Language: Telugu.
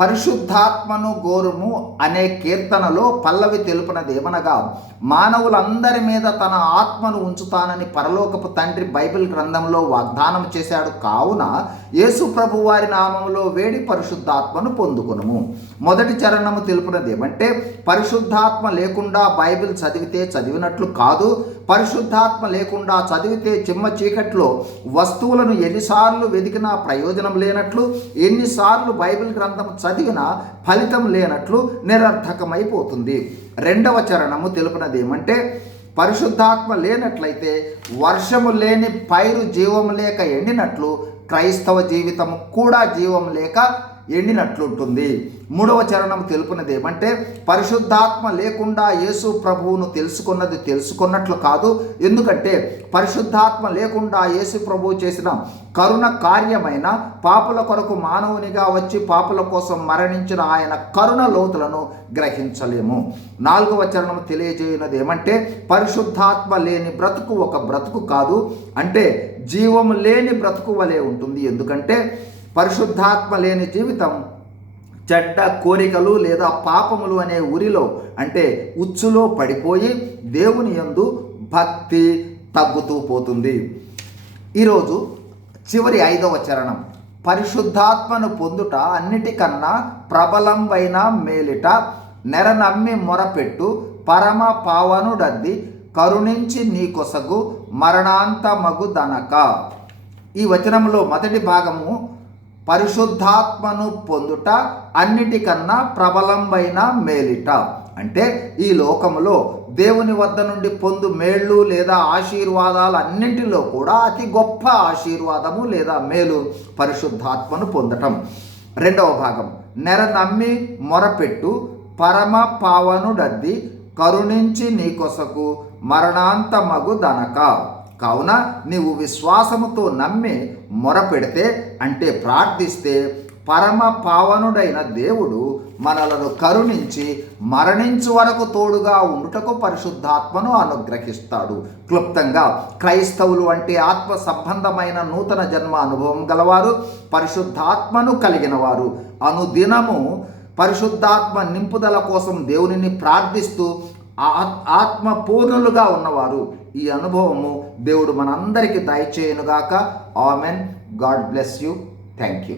పరిశుద్ధాత్మను గోరుము అనే కీర్తనలో పల్లవి తెలుపునదేమనగా, మానవులందరి మీద తన ఆత్మను ఉంచుతానని పరలోకపు తండ్రి బైబిల్ గ్రంథంలో వాగ్దానం చేశాడు. కావున యేసు ప్రభు వారి నామములో వేడి పరిశుద్ధాత్మను పొందుకొనుము. మొదటి చరణము తెలుపునదేమంటే, పరిశుద్ధాత్మ లేకుండా బైబిల్ చదివితే చదివినట్లు కాదు. పరిశుద్ధాత్మ లేకుండా చదివితే చిమ్మ చీకట్లో వస్తువులను ఎన్నిసార్లు వెతికినా ప్రయోజనం లేనట్లు, ఎన్నిసార్లు బైబిల్ గ్రంథం చదివినా ఫలితం లేనట్లు నిరర్థకమైపోతుంది. రెండవ చరణము తెలుపునది ఏమంటే, పరిశుద్ధాత్మ లేనట్లయితే వర్షము లేని పైరు జీవం లేక ఎండినట్లు క్రైస్తవ జీవితము కూడా జీవం లేక ఎండినట్లుంటుంది. మూడవ చరణం తెలుపునది ఏమంటే, పరిశుద్ధాత్మ లేకుండా యేసు ప్రభువును తెలుసుకున్నట్లు కాదు. ఎందుకంటే పరిశుద్ధాత్మ లేకుండా యేసు ప్రభువు చేసిన కరుణ కార్యమైన పాపుల కొరకు మానవునిగా వచ్చి పాపుల కోసం మరణించిన ఆయన కరుణ లోతులను గ్రహించలేము. నాలుగవ చరణం తెలియజేయున్నది ఏమంటే, పరిశుద్ధాత్మ లేని బ్రతుకు ఒక బ్రతుకు కాదు, అంటే జీవం లేని బ్రతుకు వలె ఉంటుంది. ఎందుకంటే పరిశుద్ధాత్మ లేని జీవితం చెడ్డ కోరికలు లేదా పాపములు అనే ఉరిలో, అంటే ఉచ్చులో పడిపోయి దేవుని యందు భక్తి తగ్గుతూ పోతుంది. ఈరోజు చివరి 5వ చరణం, పరిశుద్ధాత్మను పొందుట అన్నిటికన్నా ప్రబలంబైన మేలిట నెర నమ్మి మొరపెట్టు పరమ పావనుడద్ది కరుణించి నీ కొసగు మరణాంతమగు దనక. ఈ వచనంలో మొదటి భాగము పరిశుద్ధాత్మను పొందుట అన్నిటికన్నా ప్రబలంబైన మేలిట, అంటే ఈ లోకములో దేవుని వద్ద నుండి పొందు మేళ్ళు లేదా ఆశీర్వాదాలు అన్నింటిలో కూడా అతి గొప్ప ఆశీర్వాదము లేదా మేలు పరిశుద్ధాత్మను పొందటం. రెండవ భాగం, నెర నమ్మి మొరపెట్టు పరమ పావనుడద్ది కరుణించి నీ కొసకు మరణాంతమగు దనక. కావున నీవు విశ్వాసముతో నమ్మి మొరపెడితే, అంటే ప్రార్థిస్తే, పరమ పావనుడైన దేవుడు మనలను కరుణించి మరణించు వరకు తోడుగా ఉండుటకు పరిశుద్ధాత్మను అనుగ్రహిస్తాడు. క్లుప్తంగా క్రైస్తవులు అంటే ఆత్మ సంబంధమైన నూతన జన్మ అనుభవం గలవారు, పరిశుద్ధాత్మను కలిగిన వారు, అనుదినము పరిశుద్ధాత్మ నింపుదల కోసం దేవునిని ప్రార్థిస్తూ ఆత్మ పూర్ణులుగా ఉన్నవారు. ఈ అనుభవము దేవుడు మనందరికీ దయచేయునుగాక. Amen. God bless you. Thank you.